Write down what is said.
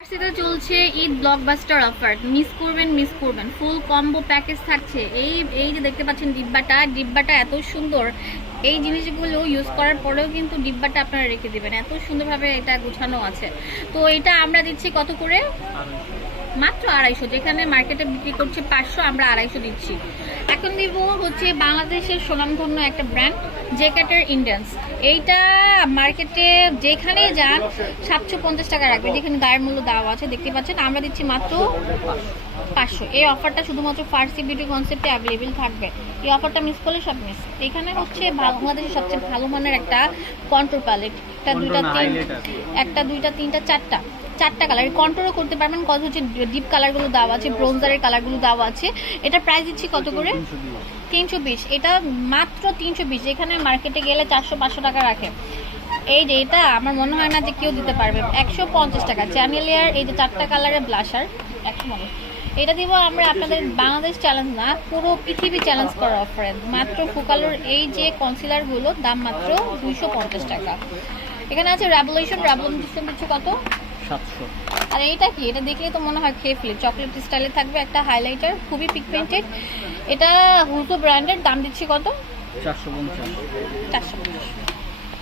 সেটা চলছে Eid blockbuster offer, miss করবেন। ফুল কম্বো প্যাকেজ থাকছে। এই যে দেখতে পাচ্ছেন ডিব্বাটা এত সুন্দর। এই জিনিসগুলো ইউজ করার পরেও কিন্তু ডিব্বাটা আপনারা রেখে দিবেন, এত সুন্দরভাবে এটা গোছানো আছে। তো এটা আমরা দিচ্ছি কত করে? মাত্র 250। যেখানে মার্কেটে বিক্রি করছে 500, আমরা 250 দিচ্ছি। এখন দিব হচ্ছে বাংলাদেশের সুনামধন্য একটা ব্র্যান্ড জ্যাকেটের ইন্ডেন্স। এইটা মার্কেটে যেখানেই যান 750 টাকা রাখবে, যেখানে গায়ের মূল্য দেওয়া আছে দেখতে পাচ্ছেন। আমরা দিচ্ছি মাত্র 500। এই অফারটা শুধুমাত্র ফার্সি বিউটি কনসেপ্টে অ্যাভেলেবেল থাকবে। এই অফারটা মিস করলে সব মিস। এখানে হচ্ছে বাংলাদেশের সবচেয়ে ভালো মানের একটা কন্ট্রোল প্যালেট, একটা দুইটা তিনটা চারটা কালার কন্ট্রোলও করতে পারবেন। কত হচ্ছে ডিপ কালারগুলো দেওয়া আছে, ব্রোঞ্জারের কালারগুলো দেওয়া আছে। এটা প্রাইস দিচ্ছি কত করে? 320। এটা মাত্র 320, এখানে মার্কেটে গেলে 400-500 টাকা রাখে। এই যে এটা আমার মনে হয় না যে কেউ দিতে পারবে। 150 টাকা চ্যানেলিয়ার, এই যে 4টা কালারের ব্লাশার 150। এটা দিব আমরা আপনাদের বাংলাদেশ চ্যালেঞ্জ না, পুরো পৃথিবী চ্যালেঞ্জ করার অফারে। মাত্র ফোকালোর এই যে কনসিলারগুলো দাম মাত্র 250 টাকা। এখানে আছে রেভলিউশন দিচ্ছে কত? 700। আর এইটা কি? এটা দেখলে তো মনে হয় খেয়ে ফেলে। চকলেট স্টাইলে থাকবে একটা হাইলাইটার, খুবই পিগমেন্টেড। এটা হুজো ব্র্যান্ডের, দাম দিচ্ছি কত? 450। 450।